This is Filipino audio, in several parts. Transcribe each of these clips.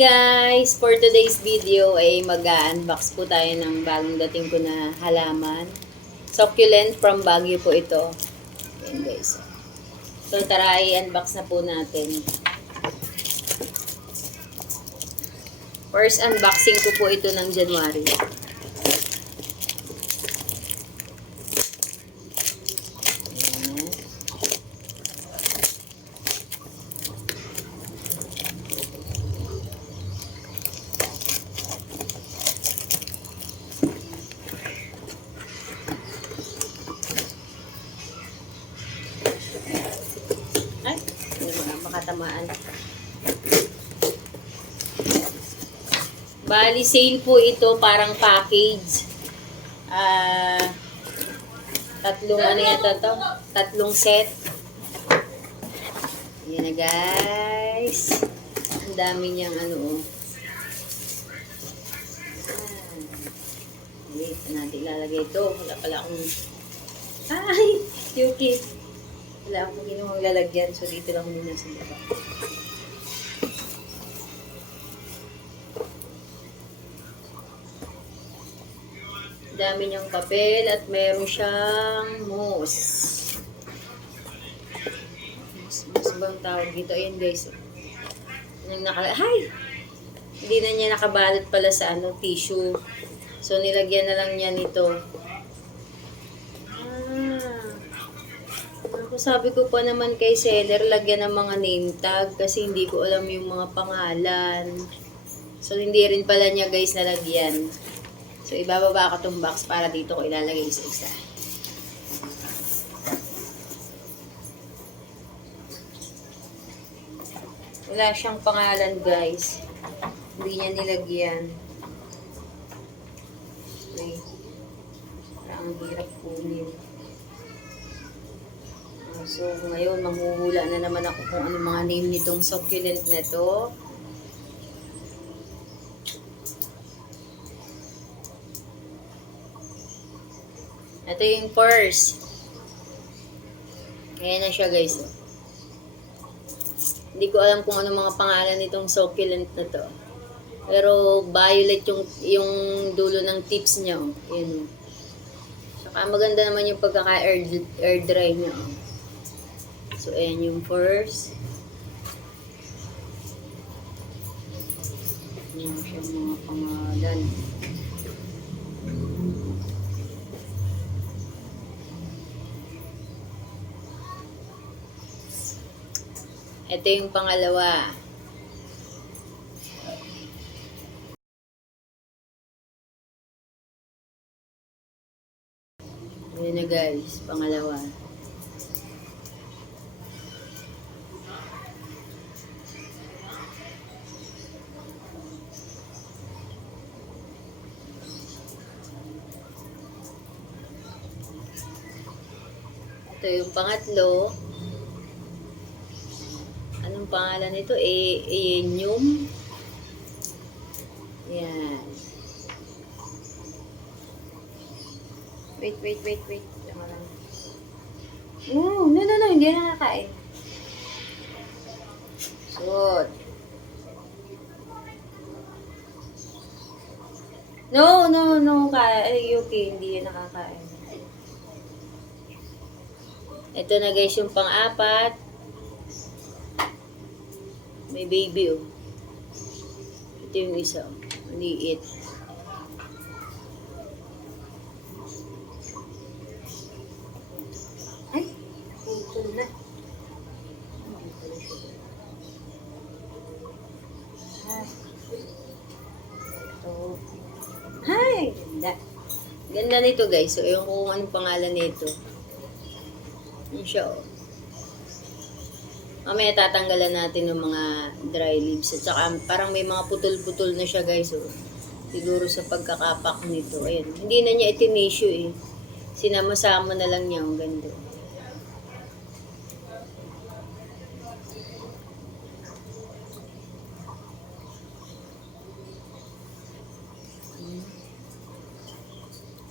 guys! For today's video ay mag-unbox po tayo ng bagong dating ko na halaman. Succulent from Baguio po ito. Ayan guys. So tara i-unbox na po natin. First unboxing ko po ito ng January. Makatamaan. Bali, sale po ito, parang package. Tatlong ano yata to? Tatlong set. Ayan na guys. Ang dami niyang ano. Dito natin ilalagay ito. Wala pala akong... Ay! Cute! Wala akong ginawang lalagyan. So, dito lang muna sa baba. Dami niyang papel at meron siyang mousse. Mousse bang tawag dito? Ayan guys. Hay! Hindi na niya nakabalot pala sa ano, tissue. So, nilagyan na lang niya nito. Sabi ko pa naman kay seller, lagyan ng mga name tag kasi hindi ko alam yung mga pangalan. So, hindi rin pala niya guys nalagyan. So, ibababa ko tong box para dito ko ilalagay isa-isa. Wala siyang pangalan guys. Hindi niya nilagyan. Okay. Parang hirap kunin. So, ngayon, manghuhula na naman ako kung ano mga name nitong succulent na to. Ito yung first. Ayan na siya, guys. Hindi ko alam kung ano mga pangalan nitong succulent na to. Pero, violet yung dulo ng tips niya. Ayan. Saka, maganda naman yung pagkaka-air dry niya. So, ayan yung first. Ayan siya mga pangalan. Ito yung pangalawa. Ayan na guys, pangalawa. Ito yung pangatlo. Anong pangalan nito? Aenium. Yan. Wait. Tama lang. No. Hindi na nakakain. Good. No. Okay, hindi yan nakakain. Ito na guys yung pang-apat. May baby oh. Ito yung isa oh. Maliit. Ay! Ito na. Ito. Ay! Ganda. Ganda nito guys. So, yung kung anong pangalan nito. Yun siya oh. Mamaya tatanggalan natin ng mga dry leaves. At saka parang may mga putol-putol na siya guys. Oh. Siguro sa pagkakapak nito. Ayan. Hindi na niya itinisyo eh. Sinama-sama na lang niya. Ang ganda.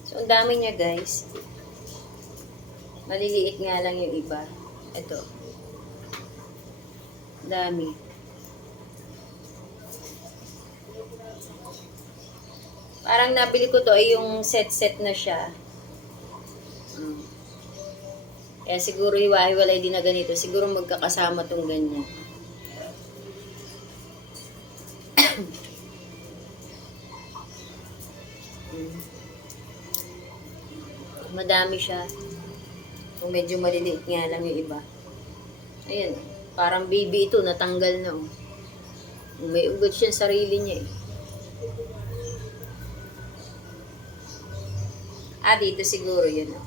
So, ang dami niya guys. Maliliit nga lang yung iba. Ito. Dami. Parang nabili ko to ay yung set-set na siya. Kaya siguro hiwa-hiwalay din na ganito. Siguro magkakasama tong ganyan. Madami siya. Kung medyo maliliit nga lang yung iba. Ayan. Parang baby ito. Natanggal na. Oh. May ugat siya sarili niya eh. Dito siguro yun. Oh.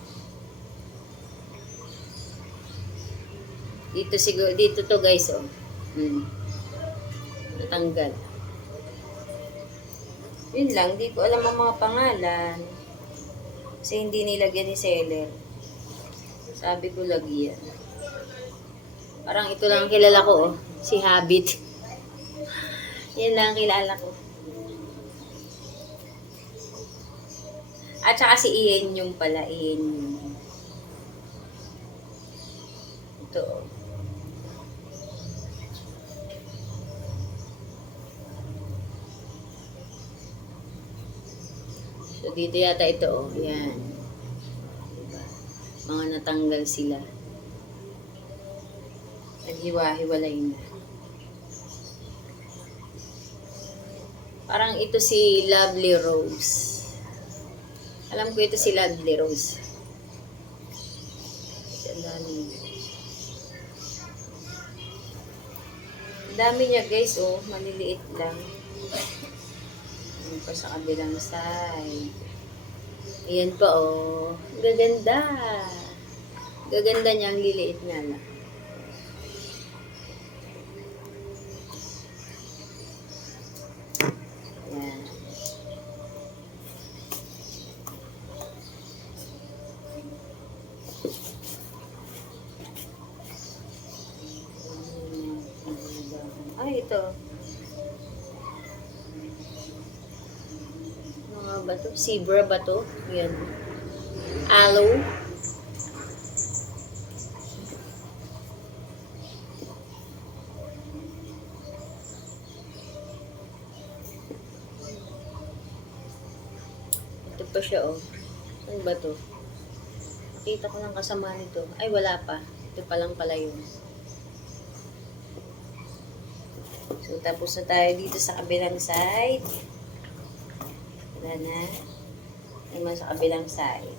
Dito siguro. Dito to guys. Oh. Natanggal. Yun lang. Di ko alam ang mga pangalan. Kasi hindi nilagyan ni seller. Sabi ko lagyan. Parang ito lang ang kilala ko, oh. Si Habit. Yan lang ang kilala ko. At saka si Ian yung pala. Ian yung. Ito, oh. So, dito yata ito, oh. Yan. Diba? Mga natanggal sila. Naghiwa-hiwalay na. Parang ito si Lovely Rose. Alam ko ito si Lovely Rose. Ang dami. Ang dami niya guys, oh. Maliliit lang. Ayan pa sa kabilang side. Ayan pa, oh. Gaganda. Gaganda niya, ang liliit nga lang. Ayan. Ay, ito. Mga ba to? Zebra ba to? Yan. Aloe. Ito pa siya, oh. Saan ba to? Nakita ko ng kasama nito. Ay, wala pa. Ito pa lang pala yun. So, tapos na tayo dito sa kabilang side. Wala na. Naman sa kabilang side.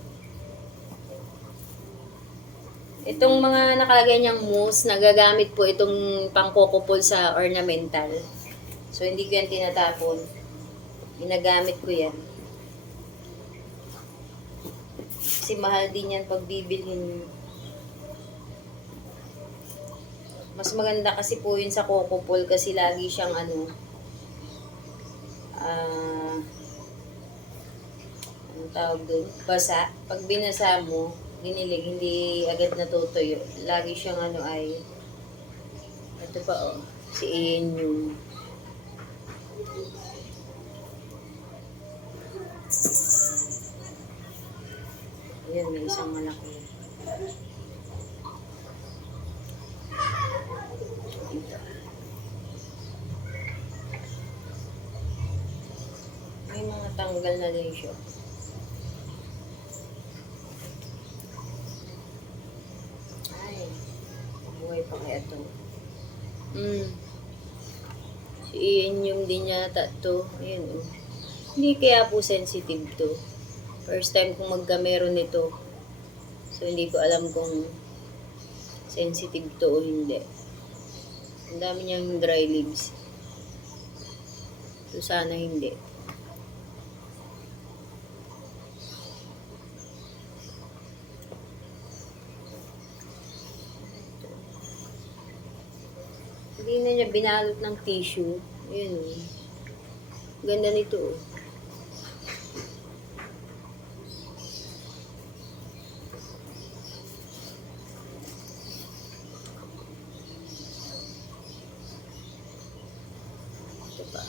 Itong mga nakalagay niyang mousse, nagagamit po itong pangkokopol sa ornamental. So, hindi ko yan tinatapon. Ginagamit ko yan. Kasi mahal din yan pag bibilhin. Mas maganda kasi po yun sa Cocopol kasi lagi siyang anong tawag doon? Basa. Pag binasa mo, dinilig, hindi agad natutuyo. Lagi siyang ay ito pa oh. Si Ian yung ayan, may isang malaki. Dito. May mga tanggal na din siya. Ay, buhay pa kaya ito. Si Ian yung din yata to. Ayan oh. Hindi kaya po sensitive to. First time kong magkameron nito. So, hindi ko alam kung sensitive to o hindi. Ang dami niyang dry leaves. So, sana hindi. Hindi na niya binalot ng tissue. Ayan o. Ganda nito o. Ito pa.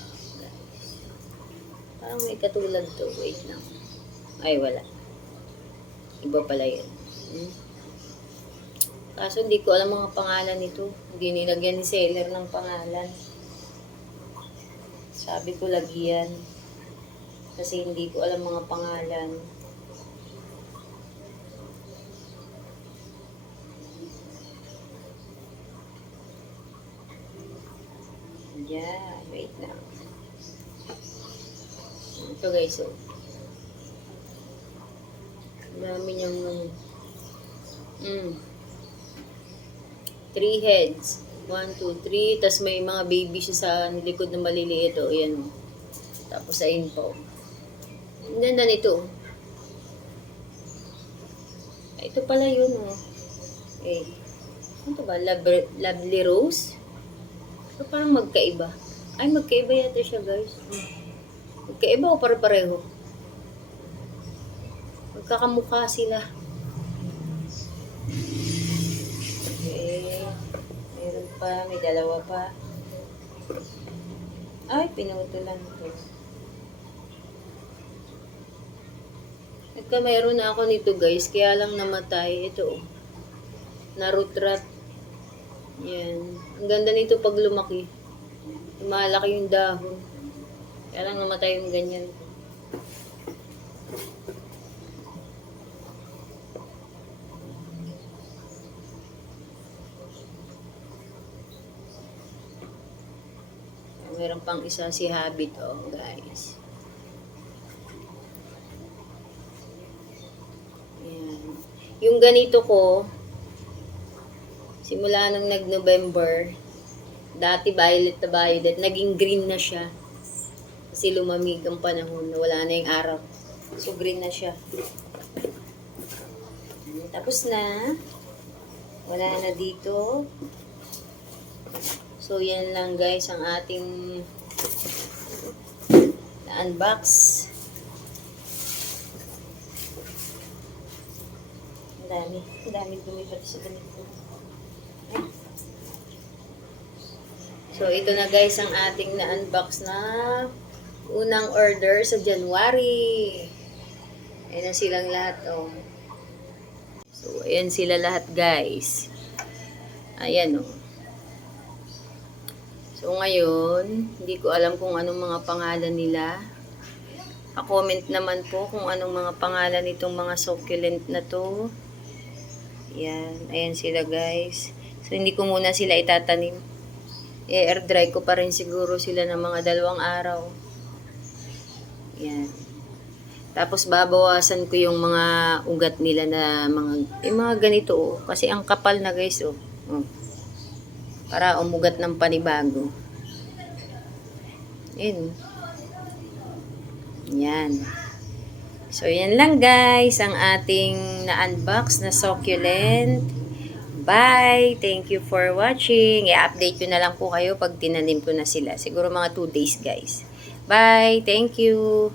Parang may katulad to. Wait lang. Ay, wala. Iba pala yun. Kaso hindi ko alam mga pangalan nito. Hindi nilagyan ni seller ng pangalan. Sabi ko lagyan. Kasi hindi ko alam mga pangalan. Yeah, wait lang. Ito guys, oh. Dami niyang 3 heads. 1, 2, 3. Tapos may mga baby siya sa likod na maliliit. O, yan. Tapos ayun po. Ang ganda nito. Ito pala yun, oh. Eh. Ano ba? Lovely Rose? Ito parang magkaiba. Ay, magkaiba yata siya, guys. Magkaiba o pare-pareho? Magkakamukha sila. Okay. Meron pa. May dalawa pa. Ay, pinutulan ko. Meron na ako nito, guys. Kaya lang namatay. Ito, oh. Narutrat. Yan. Ang ganda nito pag lumaki. Malaki yung dahon. Kaya lang namatay yung ganyan. Meron pang isa si Habit, oh, guys. Ayan. Yung ganito ko, simula nung nag-November, dati violet na violet, naging green na siya. Kasi lumamig ang panahon, wala na yung araw. So, green na siya. Tapos na. Wala na dito. So, yan lang guys ang ating na-unbox. Ang dami. Ang dami dumi pati sa ganito. So, ito na guys ang ating na-unbox na unang order sa January. Ayan na silang lahat, oh. So, ayan sila lahat guys. Ayan, oh. So, ngayon, hindi ko alam kung anong mga pangalan nila. Pa-comment naman po kung anong mga pangalan nitong mga succulent na to. Ayan. Ayan sila, guys. So, hindi ko muna sila itatanim. I-air dry ko pa rin siguro sila ng mga 2 araw. Ayan. Tapos, babawasan ko yung mga ugat nila na mga ganito, oh. Kasi ang kapal na, guys, oh. Oh. Para umugat ng panibago. Yan. Yan. So, yan lang guys, ang ating na-unbox na succulent. Bye! Thank you for watching. I-update ko na lang po kayo pag tinanim ko na sila. Siguro mga 2 days guys. Bye! Thank you!